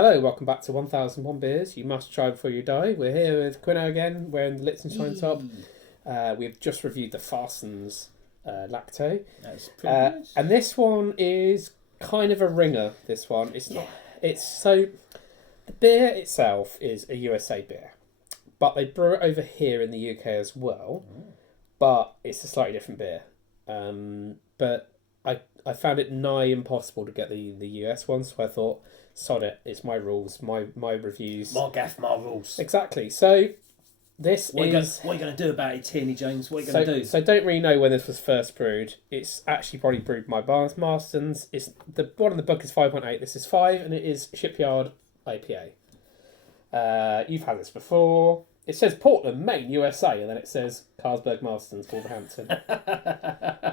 Hello, welcome back to 1001 Beers You Must Try Before You Die. We're here with Quino again, wearing the Liechtenstein top. We've just reviewed the Fastens Lacto. That's pretty nice. And this one is kind of a ringer, this one. It's not. It's so... The beer itself is a USA beer. But they brew it over here in the UK as well. But it's a slightly different beer. But I found it nigh impossible to get the US one, so I thought, sod it, it's my rules, my reviews. My gaff, my rules. Exactly. So this What is... are you going to do about it, Tierney Jones? What are you going to do? So don't really know when this was first brewed. It's actually probably brewed by Marston's. It's the one in the book is 5.8. This is 5, and it is Shipyard IPA. You've had this before. It says Portland, Maine, USA, and then it says Carlsberg, Marston's, Wolverhampton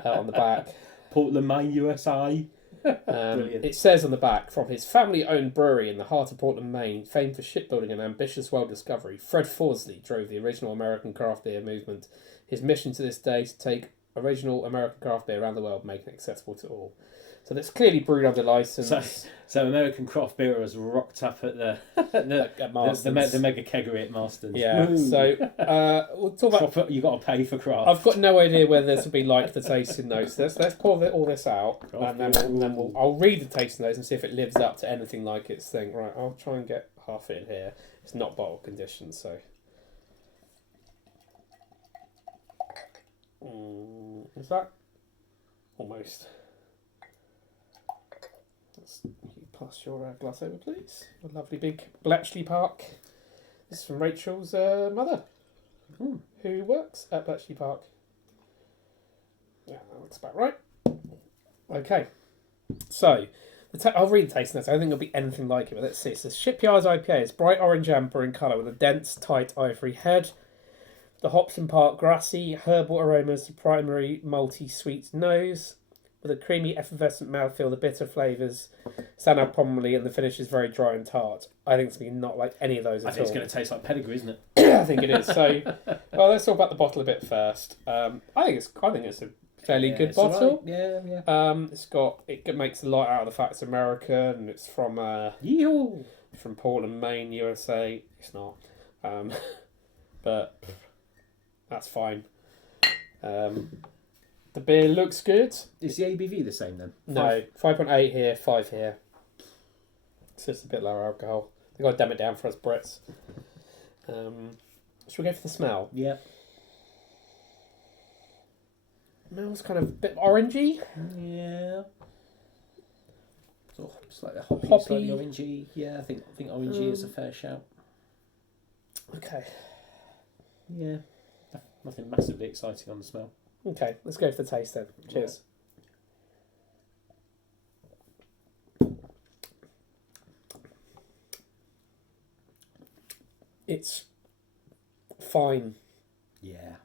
on the back. Portland, Maine, USA. Brilliant. It says on the back, from his family-owned brewery in the heart of Portland, Maine, famed for shipbuilding and ambitious world discovery, Fred Fawsley drove the original American craft beer movement. His mission to this day is to take original American craft beer around the world, making it accessible to all. So that's clearly brewed under license. So American craft beer has rocked up at the mega keggery at Marston's. Yeah. Woo. So we'll talk about. You got to pay for craft. I've got no idea whether this will be like the tasting notes. Let's pour all this out, and then I'll read the tasting notes and see if it lives up to anything like its thing. Right, I'll try and get half it in here. It's not bottle conditioned, so. Is that almost? You pass your glass over, please. A lovely big Bletchley Park. This is from Rachel's mother, who works at Bletchley Park. Yeah, that looks about right. Okay, so I'll read the tasting notes. I don't think it'll be anything like it, but let's see. It says Shipyard IPA. It's bright orange amber in colour with a dense, tight ivory head. The hops impart grassy, herbal aromas to primary malty sweet nose. With a creamy, effervescent mouthfeel, the bitter flavours stand out prominently, and the finish is very dry and tart. I think it's going to be not like any of those at all. I think it's going to taste like pedigree, isn't it? I think it is. So, well, let's talk about the bottle a bit first. I think it's a fairly good bottle. Right. Yeah. It makes a lot out of the fact it's American. It's from from Portland, Maine, USA. It's not, but that's fine. The beer looks good. Is the ABV the same then? No, 5.8 here, 5 here. It's just a bit lower alcohol. They've got to dumb it down for us Brits. Should we go for the smell? Yeah. Smells kind of a bit orangey. Yeah. Sort of slightly hoppy, slightly orangey. Yeah, I think orangey is a fair shout. Okay. Yeah. Nothing massively exciting on the smell. Okay, let's go for the taste then. Cheers. It's fine. Yeah.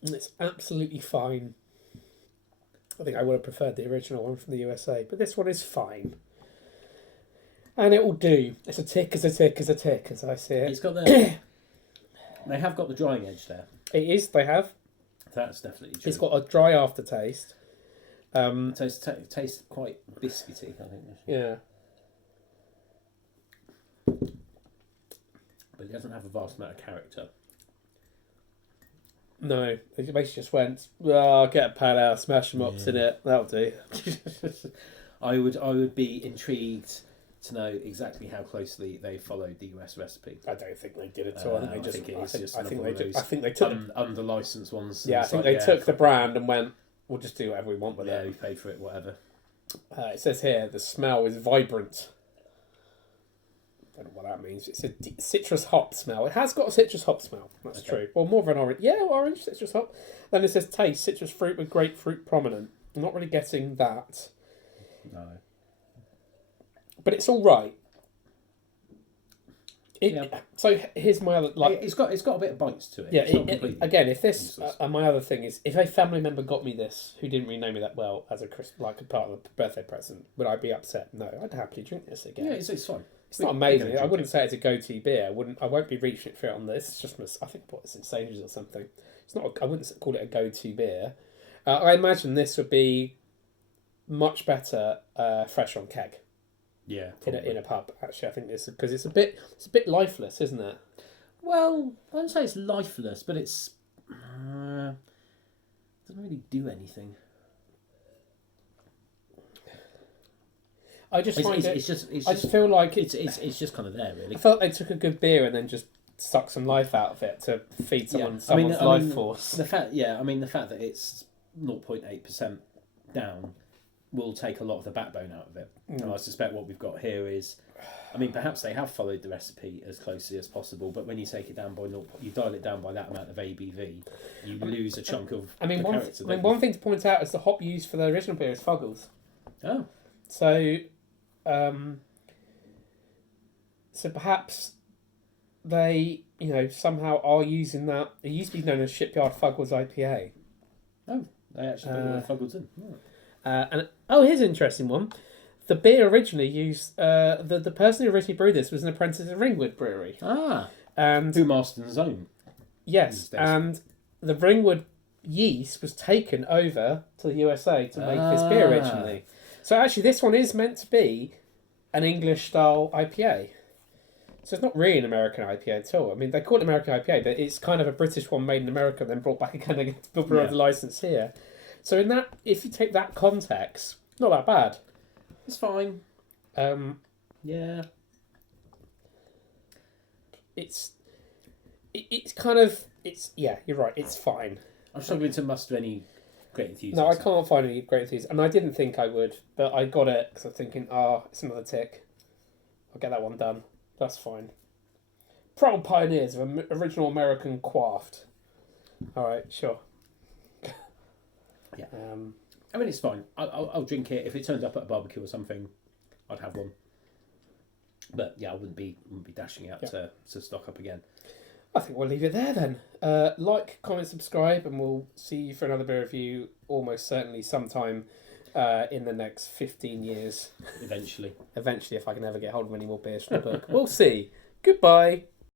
It's absolutely fine. I think I would have preferred the original one from the USA, but this one is fine. And it will do. It's a tick as a tick as a tick, as I see it. It's got the... They have got the drying edge there. It is, they have. That's definitely true. It's got a dry aftertaste. Tastes quite biscuity, I think. Yeah. But it doesn't have a vast amount of character. No, it basically just went, get a pale ale, smash them ups in it, that'll do. I would be intrigued to know exactly how closely they followed the US recipe. I don't think they did at all. I think they took under licensed ones. Yeah, I think they took the brand and went, we'll just do whatever we want with it. Yeah, we paid for it, whatever. It says here the smell is vibrant. I don't know what that means. It's a citrus hop smell. It has got a citrus hop smell. That's true. Well, more of an orange. Yeah, orange citrus hop. Then it says taste citrus fruit with grapefruit prominent. I'm not really getting that. No. But it's all right. So here's my other It's got a bit of bites to it. Yeah. Again, if this my other thing is, if a family member got me this who didn't really know me that well as a part of the birthday present, would I be upset? No, I'd happily drink this again. Yeah, it's fine. It's not amazing. I wouldn't say it's a go-to beer. I won't be reaching for it on this. It's just I think it's in Sainsbury's or something. It's not. I wouldn't call it a go-to beer. I imagine this would be much better fresh on keg. Yeah. in a pub. Actually, I think this because it's a bit lifeless, isn't it? Well, I wouldn't say it's lifeless, but it's doesn't really do anything. I just find It's just I just feel like it's just kind of there, really. I felt they took a good beer and then just sucked some life out of it to feed someone's life force. The fact that it's 0.8% down will take a lot of the backbone out of it. And I suspect what we've got here is, perhaps they have followed the recipe as closely as possible, but when you take it down by you dial it down by that amount of ABV, you lose a chunk of. One thing to point out is the hop used for the original beer is Fuggles. Oh, so perhaps they, somehow are using that. It used to be known as Shipyard Fuggles IPA. Oh, they actually put the word Fuggles in. Here's an interesting one. The beer originally used the person who originally brewed this was an apprentice at Ringwood Brewery. And who Marston's own. Yes, and the Ringwood yeast was taken over to the USA to make this beer originally. So actually, this one is meant to be an English style IPA. So it's not really an American IPA at all. They call it American IPA, but it's kind of a British one made in America, then brought back again to build the license here. So in that, if you take that context, not that bad. It's fine. Yeah. You're right. It's fine. I'm struggling to muster any great enthusiasm. No, I can't find any great enthusiasm, and I didn't think I would, but I got it because I'm thinking, it's another tick. I'll get that one done. That's fine. Proud pioneers of original American craft. All right, sure. Yeah. It's fine. I'll drink it if it turns up at a barbecue or something. I'd have one. But yeah, I wouldn't be dashing it out to stock up again. I think we'll leave it there then. Like, comment, subscribe, and we'll see you for another beer review almost certainly sometime in the next 15 years. Eventually, if I can ever get hold of any more beers from the book. We'll see. Goodbye.